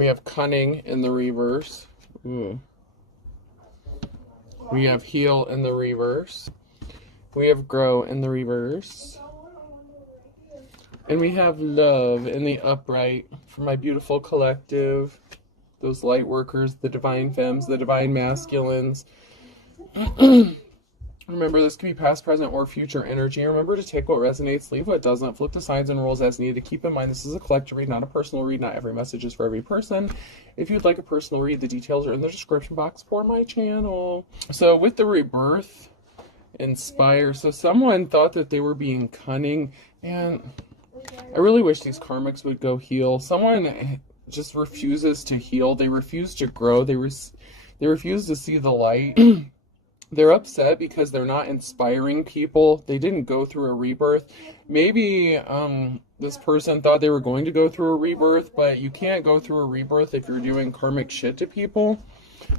We have cunning in the reverse. Ooh. We have heal in the reverse. We have grow in the reverse. And we have love in the upright for my beautiful collective. Those light workers, the divine femmes, the divine masculines. Remember, this could be past, present, or future energy. Remember to take what resonates, leave what doesn't, flip the signs and rules as needed. Keep in mind, this is a collective read, not a personal read. Not every message is for every person. If you'd like a personal read, the details are in the description box for my channel. So with the rebirth, inspire. So someone thought that they were being cunning, and I really wish these karmics would go heal. Someone just refuses to heal. They refuse to grow. They refuse to see the light. They're upset because they're not inspiring people. They didn't go through a rebirth. Maybe this person thought they were going to go through a rebirth, but you can't go through a rebirth if you're doing karmic shit to people.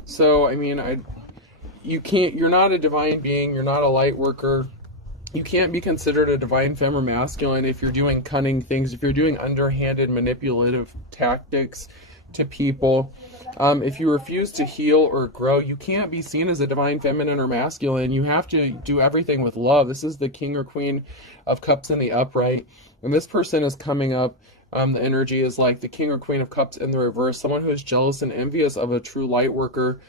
So, I mean, you're not a divine being. You're not a light worker. You can't be considered a divine femme or masculine if you're doing cunning things, if you're doing underhanded manipulative tactics to people. If you refuse to heal or grow, you can't be seen as a divine feminine or masculine. You have to do everything with love. This is the King or Queen of Cups in the upright. And this person is coming up. The energy is like the King or Queen of Cups in the reverse. Someone who is jealous and envious of a true light worker.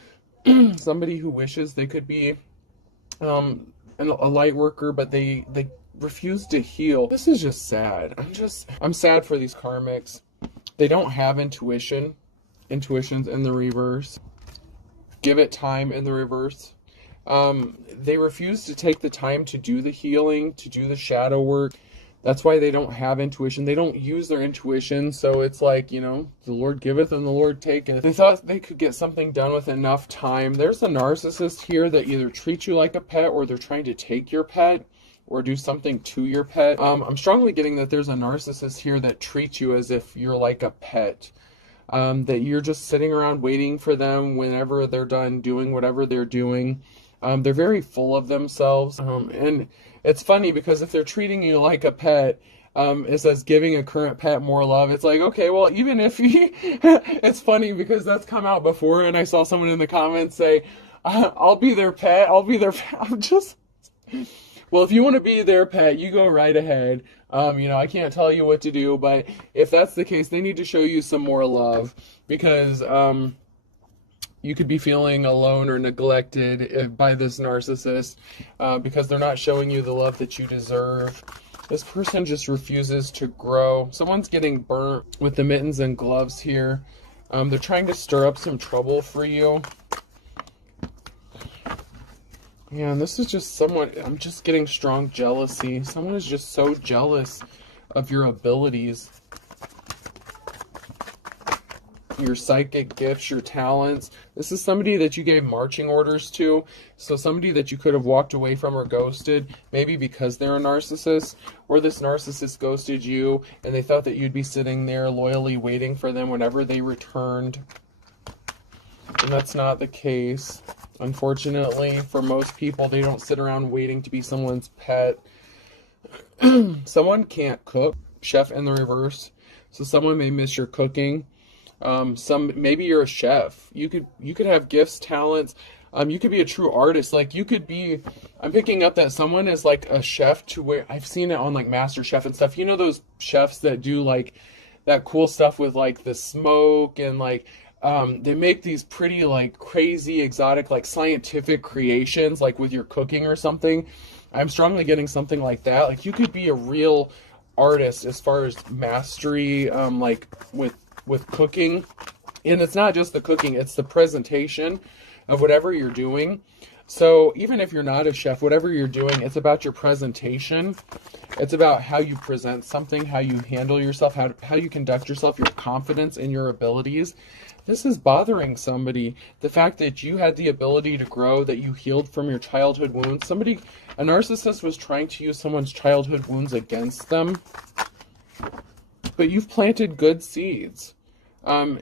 Somebody who wishes they could be a light worker, but they refuse to heal. This is just sad. I'm sad for these karmics. They don't have intuition. Intuition's in the reverse. Give it time in the reverse. They refuse to take the time to do the healing, to do the shadow work. That's why they don't have intuition. They don't use their intuition. So it's like, you know, the Lord giveth and the Lord taketh. They thought they could get something done with enough time. There's a narcissist here that either treats you like a pet, or they're trying to take your pet or do something to your pet. I'm strongly getting that there's a narcissist here that treats you as if you're like a pet. That you're just sitting around waiting for them whenever they're done doing whatever they're doing. They're very full of themselves. And it's funny because if they're treating you like a pet, it says giving a current pet more love. It's like, okay, well, even if it's funny because that's come out before, and I saw someone in the comments say, I'll be their pet. I'll be their pet. I'm just... Well, if you want to be their pet, you go right ahead. You know, I can't tell you what to do, but if that's the case, they need to show you some more love, because you could be feeling alone or neglected by this narcissist because they're not showing you the love that you deserve. This person just refuses to grow. Someone's getting burnt with the mittens and gloves here. They're trying to stir up some trouble for you. Yeah, and this is just someone, I'm just getting strong jealousy. Someone is just so jealous of your abilities, your psychic gifts, your talents. This is somebody that you gave marching orders to. So somebody that you could have walked away from or ghosted, maybe because they're a narcissist, or this narcissist ghosted you and they thought that you'd be sitting there loyally waiting for them whenever they returned. And that's not the case. Unfortunately, for most people, they don't sit around waiting to be someone's pet. Someone can't cook. Chef in the reverse. So someone may miss your cooking. Maybe you're a chef. You could have gifts, talents. You could be a true artist. Like, you could be... I'm picking up that someone is like a chef to where... I've seen it on like Master Chef and stuff. You know those chefs that do like that cool stuff with like the smoke and like... they make these pretty, like, crazy, exotic, like, scientific creations, like, with your cooking or something. I'm strongly getting something like that. Like, you could be a real artist as far as mastery, like, with cooking. And it's not just the cooking, it's the presentation of whatever you're doing. So even if you're not a chef, whatever you're doing, it's about your presentation. It's about how you present something, how you handle yourself, how you conduct yourself, your confidence in your abilities. This is bothering somebody. The fact that you had the ability to grow, that you healed from your childhood wounds. A narcissist was trying to use someone's childhood wounds against them. But you've planted good seeds.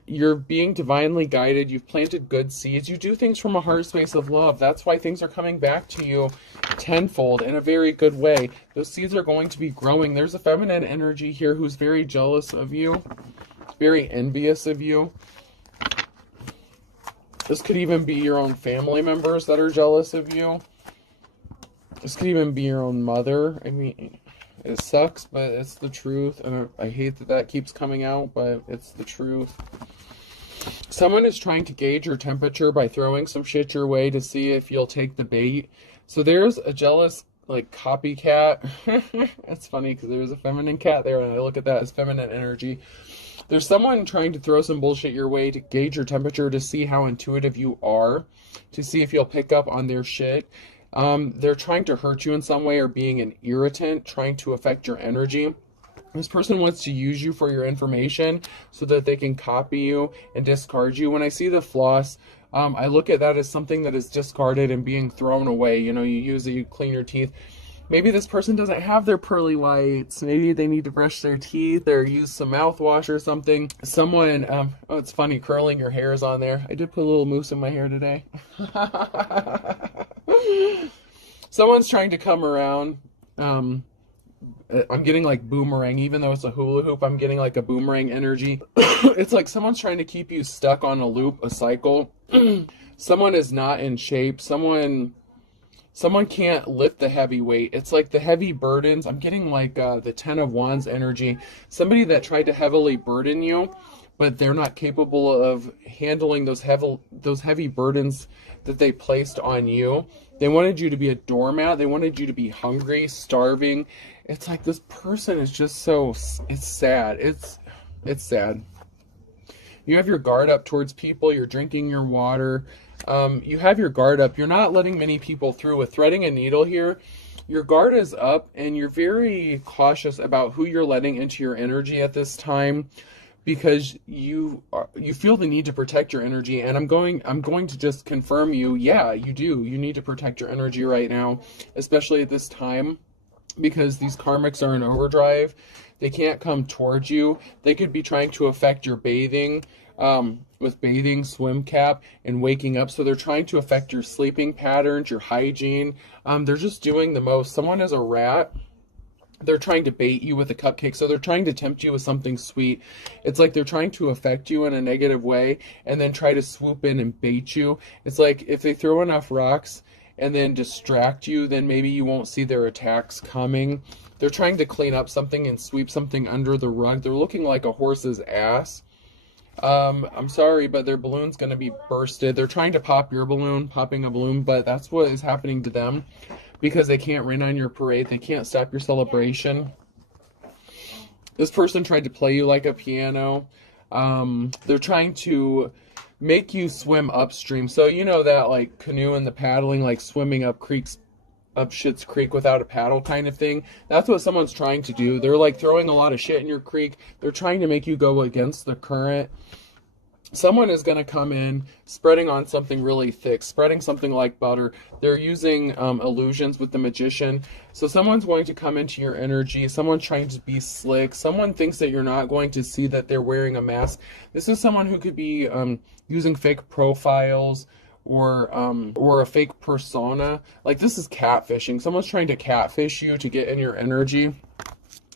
You're being divinely guided. You've planted good seeds. You do things from a heart space of love. That's why things are coming back to you tenfold in a very good way. Those seeds are going to be growing. There's a feminine energy here who's very jealous of you, very envious of you. This could even be your own family members that are jealous of you. This could even be your own mother. I mean, it sucks, but it's the truth. And I hate that that keeps coming out, but it's the truth. Someone is trying to gauge your temperature by throwing some shit your way to see if you'll take the bait. So there's a jealous, like, copycat. It's funny because there's a feminine cat there, and I look at that as feminine energy. There's someone trying to throw some bullshit your way to gauge your temperature, to see how intuitive you are, to see if you'll pick up on their shit. They're trying to hurt you in some way, or being an irritant, trying to affect your energy. This person wants to use you for your information so that they can copy you and discard you. When I see the floss, I look at that as something that is discarded and being thrown away. You know, you use it, you clean your teeth. Maybe this person doesn't have their pearly whites. Maybe they need to brush their teeth or use some mouthwash or something. Someone, oh, it's funny, curling your hair is on there. I did put a little mousse in my hair today. Someone's trying to come around. I'm getting like boomerang, even though it's a hula hoop, I'm getting like a boomerang energy. It's like someone's trying to keep you stuck on a loop, a cycle. Someone is not in shape. Someone can't lift the heavy weight. It's like the heavy burdens. I'm getting like the 10 of Wands energy. Somebody that tried to heavily burden you, but they're not capable of handling those heavy burdens that they placed on you. They wanted you to be a doormat. They wanted you to be hungry, starving. It's like this person is just so, it's sad. It's sad. You have your guard up towards people. You're drinking your water. You have your guard up. You're not letting many people through. With threading a needle here, your guard is up and you're very cautious about who you're letting into your energy at this time, because you feel the need to protect your energy. And I'm going to just confirm you. Yeah, you do. You need to protect your energy right now, especially at this time, because these karmics are in overdrive. They can't come towards you. They could be trying to affect your bathing, with bathing, swim cap, and waking up. So they're trying to affect your sleeping patterns, your hygiene. They're just doing the most. Someone is a rat. They're trying to bait you with a cupcake. So they're trying to tempt you with something sweet. It's like they're trying to affect you in a negative way and then try to swoop in and bait you. It's like if they throw enough rocks and then distract you, then maybe you won't see their attacks coming. They're trying to clean up something and sweep something under the rug. They're looking like a horse's ass. I'm sorry, but their balloon's going to be bursted. They're trying to pop your balloon, popping a balloon, but that's what is happening to them, because they can't rain on your parade. They can't stop your celebration. This person tried to play you like a piano. They're trying to make you swim upstream. So you know that like canoe and the paddling, like swimming up creeks, up Schitt's Creek without a paddle kind of thing. That's what someone's trying to do. They're like throwing a lot of shit in your creek. They're trying to make you go against the current. Someone is going to come in spreading on something really thick, spreading something like butter. They're using illusions with the magician. So someone's going to come into your energy. Someone's trying to be slick. Someone thinks that you're not going to see that they're wearing a mask. This is someone who could be using fake profiles, or a fake persona. Like, this is catfishing. Someone's trying to catfish you to get in your energy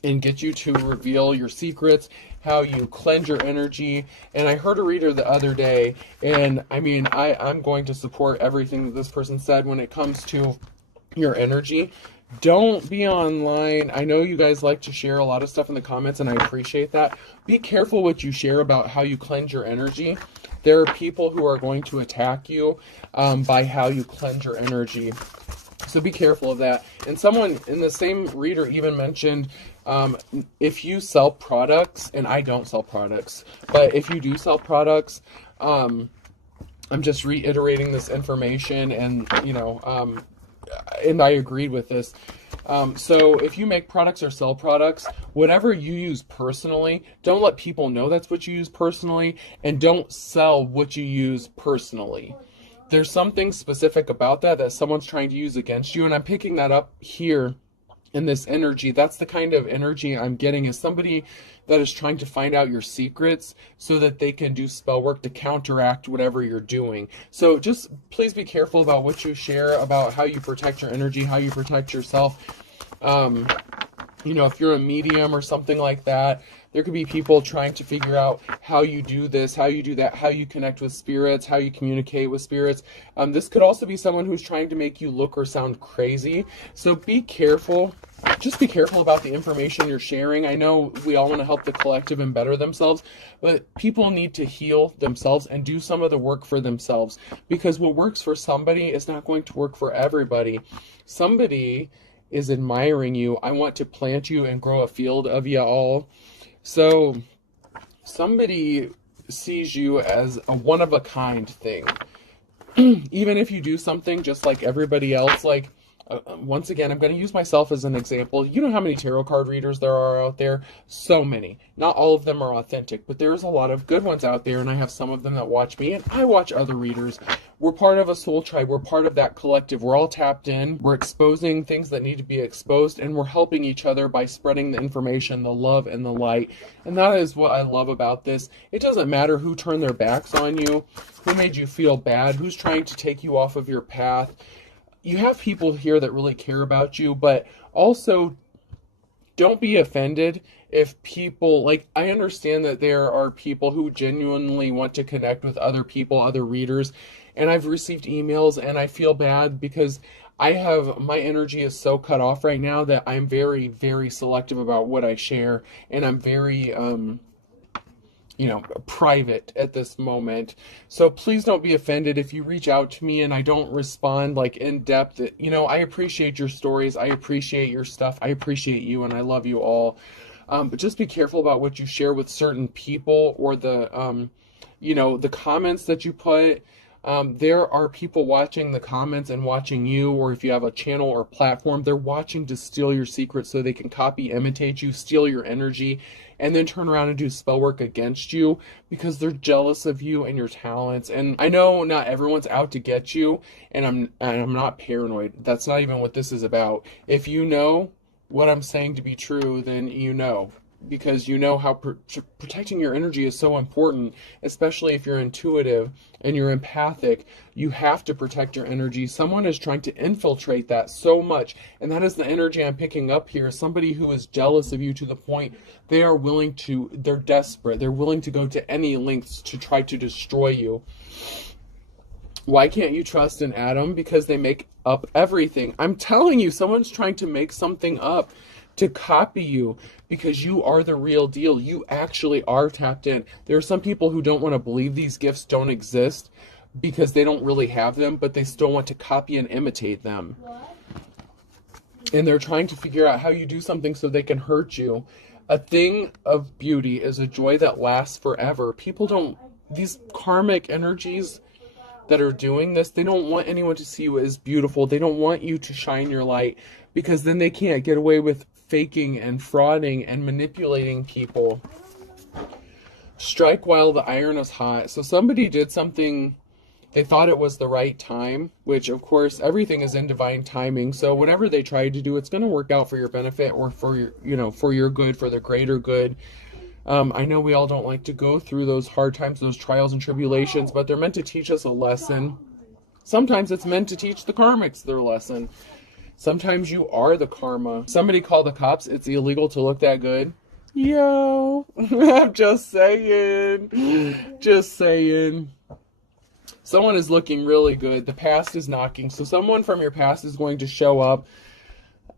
and get you to reveal your secrets, how you cleanse your energy. And I heard a reader the other day, and I mean, I'm going to support everything that this person said when it comes to your energy. Don't be online. I know you guys like to share a lot of stuff in the comments, and I appreciate that. Be careful what you share about how you cleanse your energy. There are people who are going to attack you by how you cleanse your energy. So be careful of that. And someone in the same reader even mentioned, if you sell products, and I don't sell products, but if you do sell products, I'm just reiterating this information, and, you know, and I agreed with this. So if you make products or sell products, whatever you use personally, don't let people know that's what you use personally, and don't sell what you use personally. There's something specific about that someone's trying to use against you, and I'm picking that up here in this energy. That's the kind of energy I'm getting, is somebody that is trying to find out your secrets so that they can do spell work to counteract whatever you're doing. So just please be careful about what you share, about how you protect your energy, how you protect yourself. You know, if you're a medium or something like that, there could be people trying to figure out how you do this, how you do that, how you connect with spirits, how you communicate with spirits. This could also be someone who's trying to make you look or sound crazy. So be careful. Just be careful about the information you're sharing. I know we all want to help the collective and better themselves, but people need to heal themselves and do some of the work for themselves, because what works for somebody is not going to work for everybody. Somebody is admiring you. I want to plant you and grow a field of you all. So somebody sees you as a one-of-a-kind thing. Even if you do something just like everybody else, like, once again, I'm going to use myself as an example. You know how many tarot card readers there are out there? So many. Not all of them are authentic, but there's a lot of good ones out there, and I have some of them that watch me, and I watch other readers. We're part of a soul tribe. We're part of that collective. We're all tapped in. We're exposing things that need to be exposed, and we're helping each other by spreading the information, the love, and the light. And that is what I love about this. It doesn't matter who turned their backs on you, who made you feel bad, who's trying to take you off of your path. You have people here that really care about you, but also don't be offended if people, like, I understand that there are people who genuinely want to connect with other people, other readers, and I've received emails and I feel bad because my energy is so cut off right now that I'm very, very selective about what I share, and I'm very, private at this moment. So please don't be offended if you reach out to me and I don't respond like in depth. I appreciate your stories. I appreciate your stuff. I appreciate you, and I love you all. But just be careful about what you share with certain people, or the comments that you put. There are people watching the comments and watching you, or if you have a channel or platform, they're watching to steal your secrets so they can copy, imitate you, steal your energy, and then turn around and do spell work against you because they're jealous of you and your talents. And I know not everyone's out to get you, and I'm not paranoid. That's not even what this is about. If you know what I'm saying to be true, then you know. Because you know how protecting your energy is so important, especially if you're intuitive and you're empathic. You have to protect your energy. Someone is trying to infiltrate that so much, and that is the energy I'm picking up here. Somebody who is jealous of you to the point they're desperate. They're willing to go to any lengths to try to destroy you. Why can't you trust an atom? Because they make up everything. I'm telling you, someone's trying to make something up to copy you, because you are the real deal. You actually are tapped in. There are some people who don't want to believe these gifts don't exist because they don't really have them, but they still want to copy and imitate them. And they're trying to figure out how you do something so they can hurt you. A thing of beauty is a joy that lasts forever. These karmic energies that are doing this, they don't want anyone to see you as beautiful. They don't want you to shine your light, because then they can't get away with faking and frauding and manipulating people. Strike while the iron is hot. So somebody did something, they thought it was the right time, which of course everything is in divine timing. So whatever they tried to do, it's going to work out for your benefit, or for your good, for the greater good. I know we all don't like to go through those hard times, those trials and tribulations, but they're meant to teach us a lesson. Sometimes it's meant to teach the karmics their lesson. Sometimes you are the karma. Somebody called the cops. It's illegal to look that good. Yo, I'm just saying. Just saying. Someone is looking really good. The past is knocking. So someone from your past is going to show up.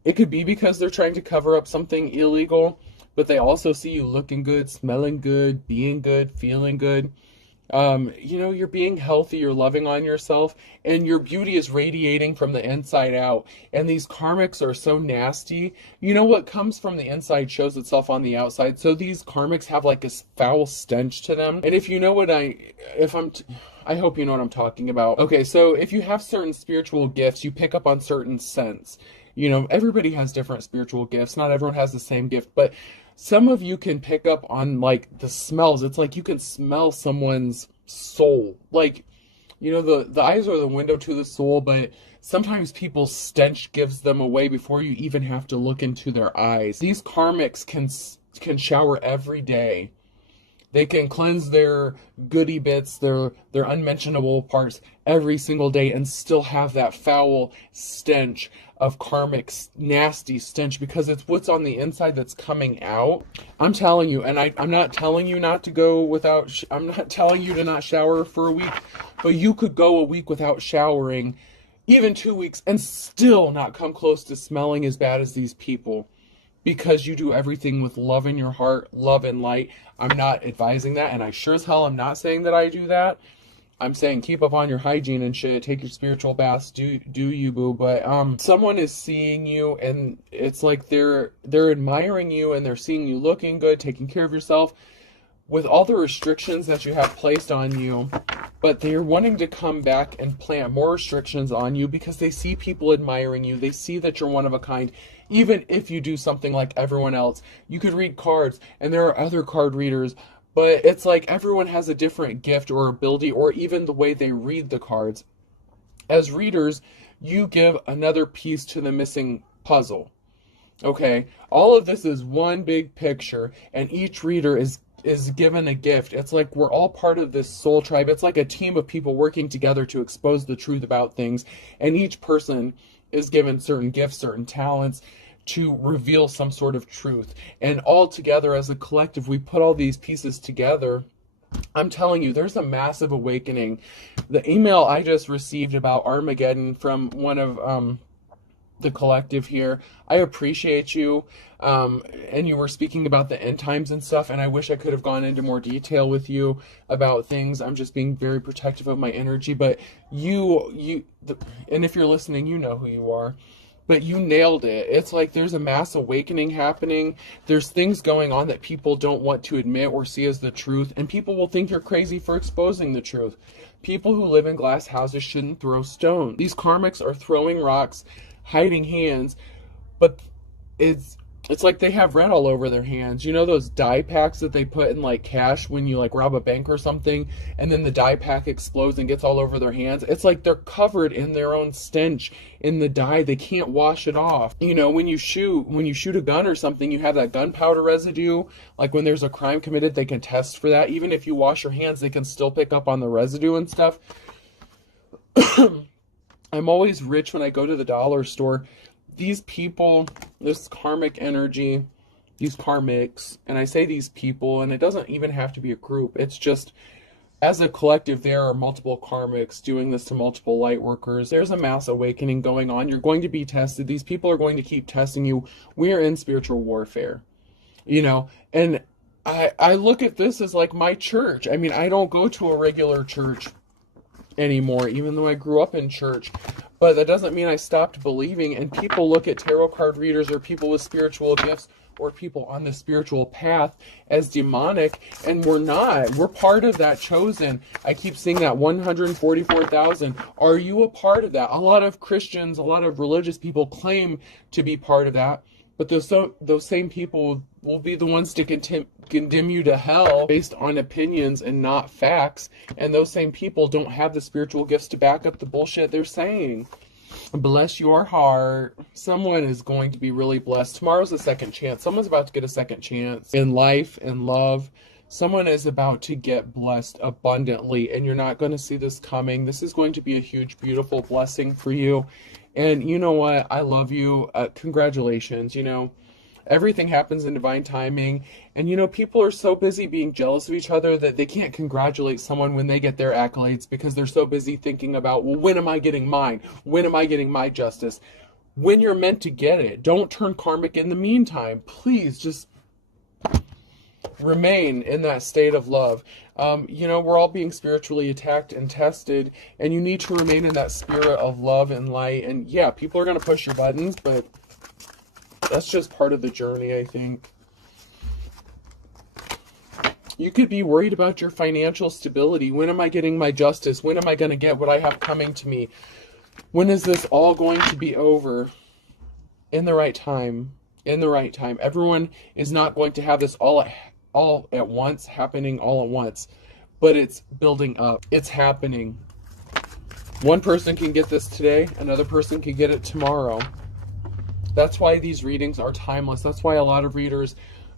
It could be because they're trying to cover up something illegal, but they also see you looking good, smelling good, being good, feeling good. You're being healthy, you're loving on yourself, and your beauty is radiating from the inside out. And these karmics are so nasty. What comes from the inside shows itself on the outside. So these karmics have like this foul stench to them. And if you know what I hope you know what I'm talking about. Okay, so if you have certain spiritual gifts, you pick up on certain scents. Everybody has different spiritual gifts. Not everyone has the same gift, but some of you can pick up on like the smells. It's like you can smell someone's soul. Like, the eyes are the window to the soul, but sometimes people's stench gives them away before you even have to look into their eyes. These karmics can shower every day. They can cleanse their goody bits, their unmentionable parts every single day and still have that foul stench of karmic, nasty stench, because it's what's on the inside that's coming out. I'm telling you, and I'm not telling you not to go without, I'm not telling you to not shower for a week, but you could go a week without showering, even 2 weeks, and still not come close to smelling as bad as these people. Because you do everything with love in your heart, love and light. I'm not advising that, and I sure as hell am not saying that I do that. I'm saying keep up on your hygiene and shit. Take your spiritual baths. Do you, boo? But someone is seeing you, and it's like they're admiring you, and they're seeing you looking good, taking care of yourself, with all the restrictions that you have placed on you. But they're wanting to come back and plant more restrictions on you because they see people admiring you. They see that you're one of a kind. Even if you do something like everyone else, you could read cards, and there are other card readers, but it's like everyone has a different gift or ability, or even the way they read the cards. As readers, you give another piece to the missing puzzle. Okay? All of this is one big picture, and each reader is given a gift. It's like we're all part of this soul tribe. It's like a team of people working together to expose the truth about things, and each person is given certain gifts, certain talents to reveal some sort of truth. And all together as a collective, we put all these pieces together. I'm telling you, there's a massive awakening. The email I just received about Armageddon from one of the collective here, I appreciate you. And you were speaking about the end times and stuff, and I wish I could have gone into more detail with you about things. I'm just being very protective of my energy, but and if you're listening, you know who you are. But you nailed it. It's like there's a mass awakening happening. There's things going on that people don't want to admit or see as the truth, and people will think you're crazy for exposing the truth. People who live in glass houses shouldn't throw stones. These karmics are throwing rocks, hiding hands, but it's like they have red all over their hands. You know those dye packs that they put in like cash when you like rob a bank or something, and then the dye pack explodes and gets all over their hands? It's like they're covered in their own stench in the dye. They can't wash it off. You know, when you shoot a gun or something, you have that gunpowder residue. Like when there's a crime committed, they can test for that. Even if you wash your hands, they can still pick up on the residue and stuff. I'm always rich when I go to the dollar store. These people, this karmic energy, these karmics, and I say these people, and it doesn't even have to be a group. It's just, as a collective, there are multiple karmics doing this to multiple light workers. There's a mass awakening going on. You're going to be tested. These people are going to keep testing you. We are in spiritual warfare, you know, and I look at this as like my church. I mean, I don't go to a regular church anymore, even though I grew up in church. But that doesn't mean I stopped believing. And people look at tarot card readers or people with spiritual gifts or people on the spiritual path as demonic, and we're not. We're part of that chosen. I keep seeing that 144,000. Are you a part of that? A lot of Christians, a lot of religious people claim to be part of that, but those same people will be the ones to condemn you to hell based on opinions and not facts. And those same people don't have the spiritual gifts to back up the bullshit they're saying. Bless your heart. Someone is going to be really blessed. Tomorrow's a second chance. Someone's about to get a second chance in life and love. Someone is about to get blessed abundantly, and you're not going to see this coming. This is going to be a huge, beautiful blessing for you. And you know what? I love you. Congratulations. You know, everything happens in divine timing. And, you know, people are so busy being jealous of each other that they can't congratulate someone when they get their accolades because they're so busy thinking about, well, when am I getting mine? When am I getting my justice? When you're meant to get it. Don't turn karmic in the meantime. Please just remain in that state of love. You know, we're all being spiritually attacked and tested, and you need to remain in that spirit of love and light. And yeah, people are going to push your buttons, but that's just part of the journey, I think. You could be worried about your financial stability. When am I getting my justice? When am I going to get what I have coming to me? When is this all going to be over? In the right time. In the right time. Everyone is not going to have this all at once, happening all at once, but it's building up. It's happening. One person can get this today, another person can get it tomorrow. That's why these readings are timeless. That's why a lot of readers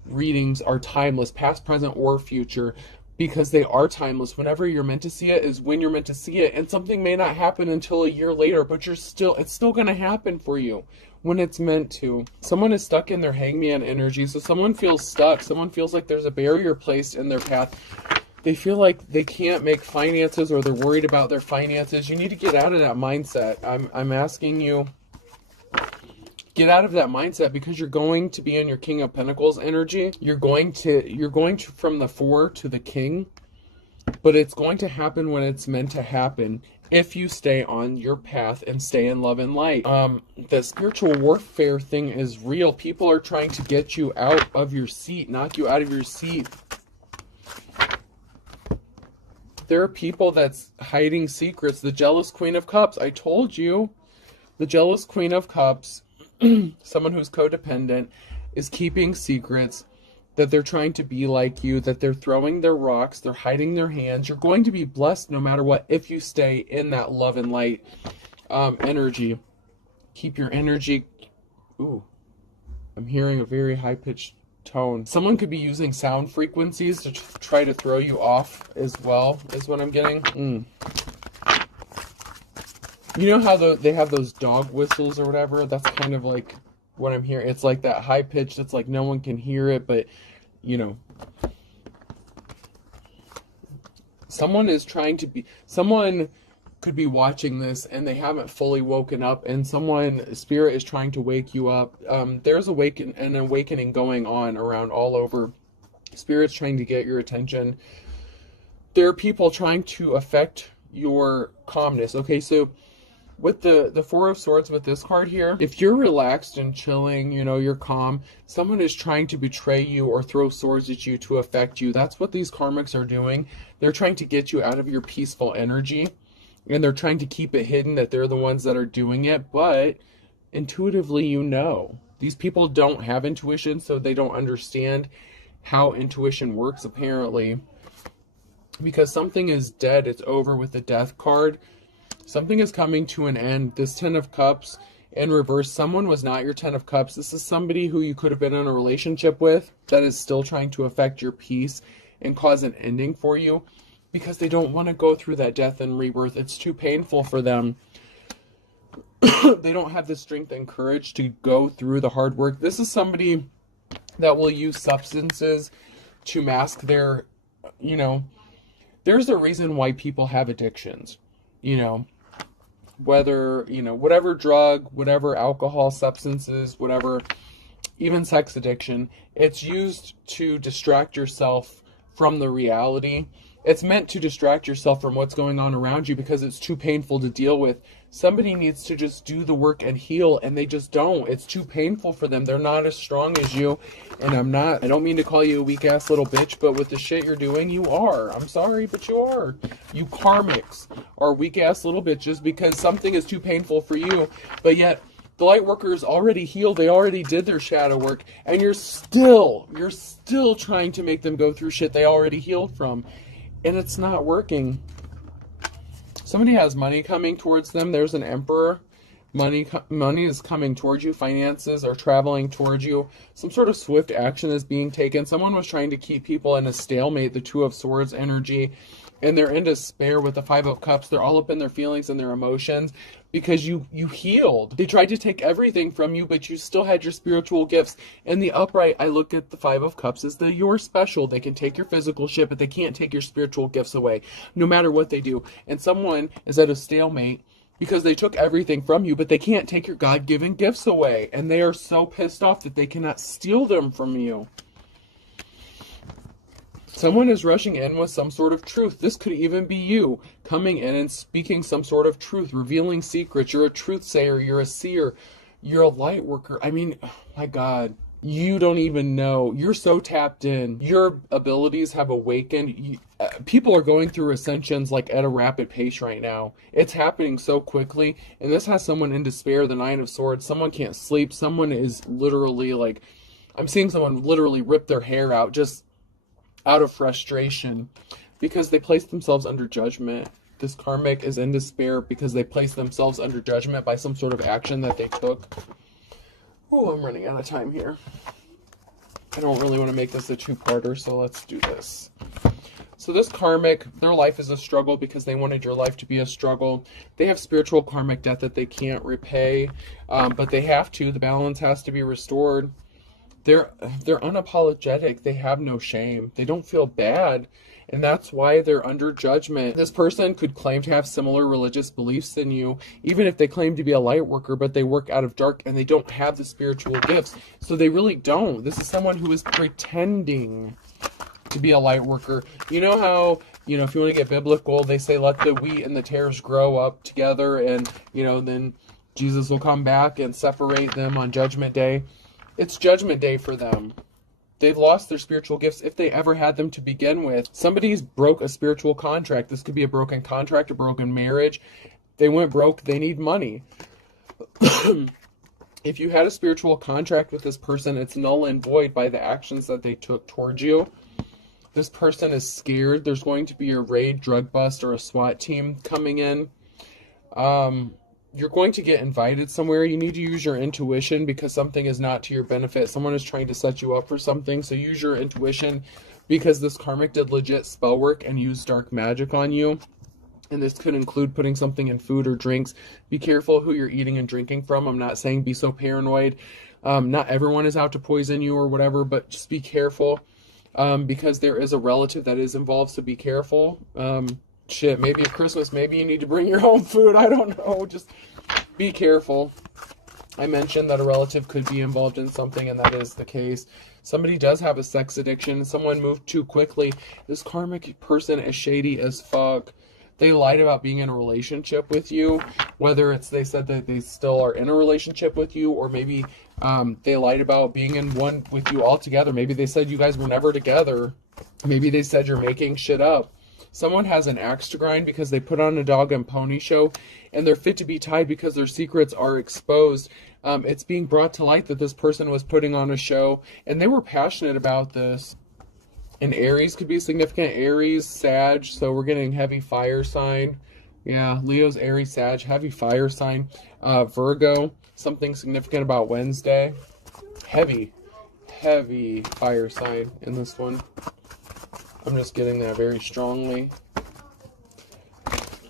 readings are timeless, past, present, or future, because they are timeless. Whenever you're meant to see it is when you're meant to see it, and something may not happen until a year later, but it's still going to happen for you when it's meant to. Someone is stuck in their hangman energy, so someone feels stuck. Someone feels like there's a barrier placed in their path. They feel like they can't make finances, or they're worried about their finances. You need to get out of that mindset. I'm asking you, get out of that mindset, because you're going to be in your King of Pentacles energy. You're going to from the 4 to the King, but it's going to happen when it's meant to happen if you stay on your path and stay in love and light. The spiritual warfare thing is real. People are trying to get you out of your seat, knock you out of your seat. There are people that's hiding secrets. The jealous Queen of Cups, I told you. The jealous Queen of Cups, someone who's codependent, is keeping secrets, that they're trying to be like you, that they're throwing their rocks, they're hiding their hands. You're going to be blessed no matter what if you stay in that love and light energy. Keep your energy. Ooh, I'm hearing a very high-pitched tone. Someone could be using sound frequencies to try to throw you off as well, is what I'm getting. You know how they have those dog whistles or whatever? That's kind of like what I'm hearing. It's like that high pitch. It's like no one can hear it, but you know, someone could be watching this and they haven't fully woken up, and spirit is trying to wake you up. There's an awakening going on around all over. Spirit's trying to get your attention. There are people trying to affect your calmness. Okay, so with the 4 of Swords with this card here, if you're relaxed and chilling, you know, you're calm, someone is trying to betray you or throw swords at you to affect you. That's what these karmics are doing. They're trying to get you out of your peaceful energy, and they're trying to keep it hidden that they're the ones that are doing it, but intuitively you know. These people don't have intuition, so they don't understand how intuition works, apparently. Because something is dead, it's over with the Death card. Something is coming to an end. This 10 of Cups in reverse, someone was not your 10 of Cups. This is somebody who you could have been in a relationship with that is still trying to affect your peace and cause an ending for you, because they don't want to go through that death and rebirth. It's too painful for them. They don't have the strength and courage to go through the hard work. This is somebody that will use substances to mask their, you know, there's a reason why people have addictions, you know. Whether, you know, whatever drug, whatever alcohol, substances, whatever, even sex addiction, it's used to distract yourself from the reality. It's meant to distract yourself from what's going on around you because it's too painful to deal with. Somebody needs to just do the work and heal, and they just don't. It's too painful for them. They're not as strong as you, and I don't mean to call you a weak-ass little bitch, but with the shit you're doing, you are. I'm sorry, but you are. You karmics are weak-ass little bitches because something is too painful for you, but yet the light workers already healed. They already did their shadow work, and you're still trying to make them go through shit they already healed from, and it's not working. Somebody has money coming towards them. There's an Emperor. Money is coming towards you. Finances are traveling towards you. Some sort of swift action is being taken. Someone was trying to keep people in a stalemate, the 2 of Swords energy, and they're in despair with the 5 of Cups. They're all up in their feelings and their emotions because you healed. They tried to take everything from you, but you still had your spiritual gifts. In the upright, I look at the 5 of Cups as you're special. They can take your physical shit, but they can't take your spiritual gifts away, no matter what they do. And someone is at a stalemate because they took everything from you, but they can't take your God-given gifts away. And they are so pissed off that they cannot steal them from you. Someone is rushing in with some sort of truth. This could even be you coming in and speaking some sort of truth, revealing secrets. You're a truth sayer. You're a seer. You're a light worker. I mean, my God, you don't even know. You're so tapped in. Your abilities have awakened. People are going through ascensions like at a rapid pace right now. It's happening so quickly. And this has someone in despair, the 9 of Swords. Someone can't sleep. Someone is literally like, I'm seeing someone literally rip their hair out just out of frustration because they place themselves under judgment. This karmic is in despair because they place themselves under judgment by some sort of action that they took. Oh, I'm running out of time here. I don't really want to make this a two-parter, so let's do this. So this karmic, their life is a struggle because they wanted your life to be a struggle. They have spiritual karmic debt that they can't repay, but they have to. The balance has to be restored. They're unapologetic. They have no shame. They don't feel bad, and that's why they're under judgment. This person could claim to have similar religious beliefs than you, even if they claim to be a light worker, but they work out of dark and they don't have the spiritual gifts. So they really don't. This is someone who is pretending to be a light worker. You know how, if you want to get biblical, they say let the wheat and the tares grow up together, and then Jesus will come back and separate them on Judgment Day. It's Judgment Day for them. They've lost their spiritual gifts if they ever had them to begin with. Somebody's broke a spiritual contract. This could be a broken contract, a broken marriage. They went broke. They need money. If you had a spiritual contract with this person, it's null and void by the actions that they took towards you. This person is scared. There's going to be a raid, drug bust, or a SWAT team coming in. You're going to get invited somewhere. You need to use your intuition because something is not to your benefit. Someone is trying to set you up for something. So use your intuition because this karmic did legit spell work and used dark magic on you. And this could include putting something in food or drinks. Be careful who you're eating and drinking from. I'm not saying be so paranoid. Not everyone is out to poison you or whatever, but just be careful. Because there is a relative that is involved, so be careful. Maybe at Christmas, maybe you need to bring your own food. I don't know. Just be careful. I mentioned that a relative could be involved in something, and that is the case. Somebody does have a sex addiction. Someone moved too quickly. This karmic person is shady as fuck. They lied about being in a relationship with you, whether it's they said that they still are in a relationship with you, or maybe they lied about being in one with you altogether. Maybe they said you guys were never together. Maybe they said you're making shit up. Someone has an axe to grind because they put on a dog and pony show, and they're fit to be tied because their secrets are exposed. It's being brought to light that this person was putting on a show, and they were passionate about this. And Aries could be significant. Aries, Sag, so we're getting heavy fire sign. Yeah, Leo's Aries, Sag, heavy fire sign. Virgo, something significant about Wednesday. Heavy fire sign in this one. I'm just getting that very strongly.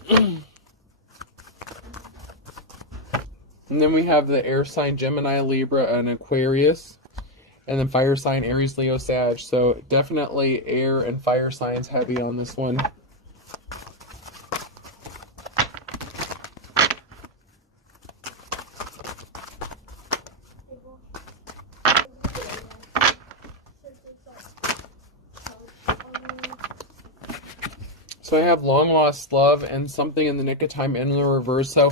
And then we have the air sign Gemini, Libra, and Aquarius. And then fire sign Aries, Leo, Sag. So definitely air and fire signs heavy on this one. So I have long lost love and something in the nick of time in the reverse. So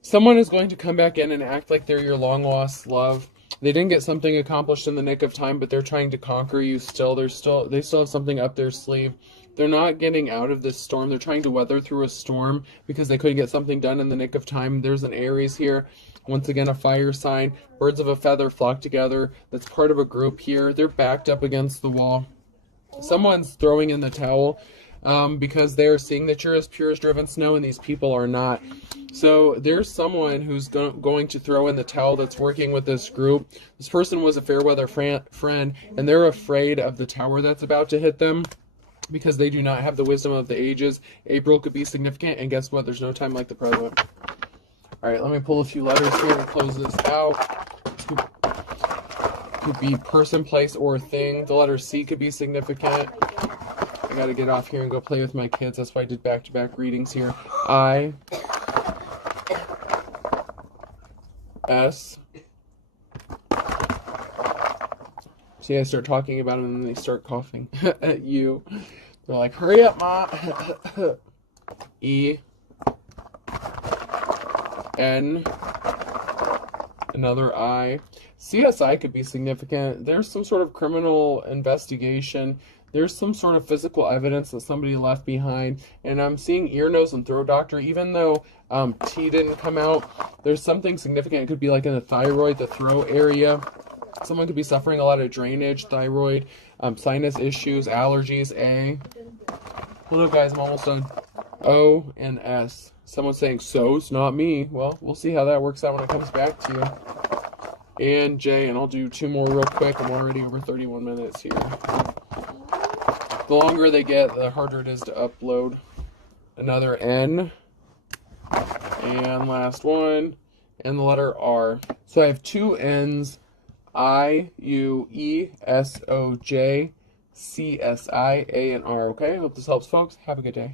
someone is going to come back in and act like they're your long lost love. They didn't get something accomplished in the nick of time, but they're trying to conquer you still. They still have something up their sleeve. They're not getting out of this storm. They're trying to weather through a storm because they couldn't get something done in the nick of time. There's an Aries here. Once again, a fire sign. Birds of a feather flock together. That's part of a group here. They're backed up against the wall. Someone's throwing in the towel because they're seeing that you're as pure as driven snow and these people are not. So there's someone who's going to throw in the towel that's working with this group. This person was a fair weather friend, and they're afraid of the tower that's about to hit them because they do not have the wisdom of the ages. April could be significant, and guess what? There's no time like the present. All right, let me pull a few letters here and close this out. Could be person, place, or thing. The letter C could be significant. I got to get off here and go play with my kids. That's why I did back-to-back readings here. I... S. See, I start talking about them and then they start coughing at you. They're like, hurry up, Ma. E. N. Another I. CSI could be significant. There's some sort of criminal investigation. There's some sort of physical evidence that somebody left behind. And I'm seeing ear, nose, and throat doctor. Even though T didn't come out, there's something significant. It could be like in the thyroid, the throat area. Someone could be suffering a lot of drainage, thyroid, sinus issues, allergies. A. Hold up, guys. I'm almost done. O and S. Someone's saying, so it's not me. Well, we'll see how that works out when it comes back to you. and J, and I'll do 2 more real quick. I'm already over 31 minutes here. The longer they get, the harder it is to upload. Another N, and last one, and the letter R. So I have 2 N's, I, U, E, S, O, J, C, S, I, A, and R. Okay, hope this helps, folks. Have a good day.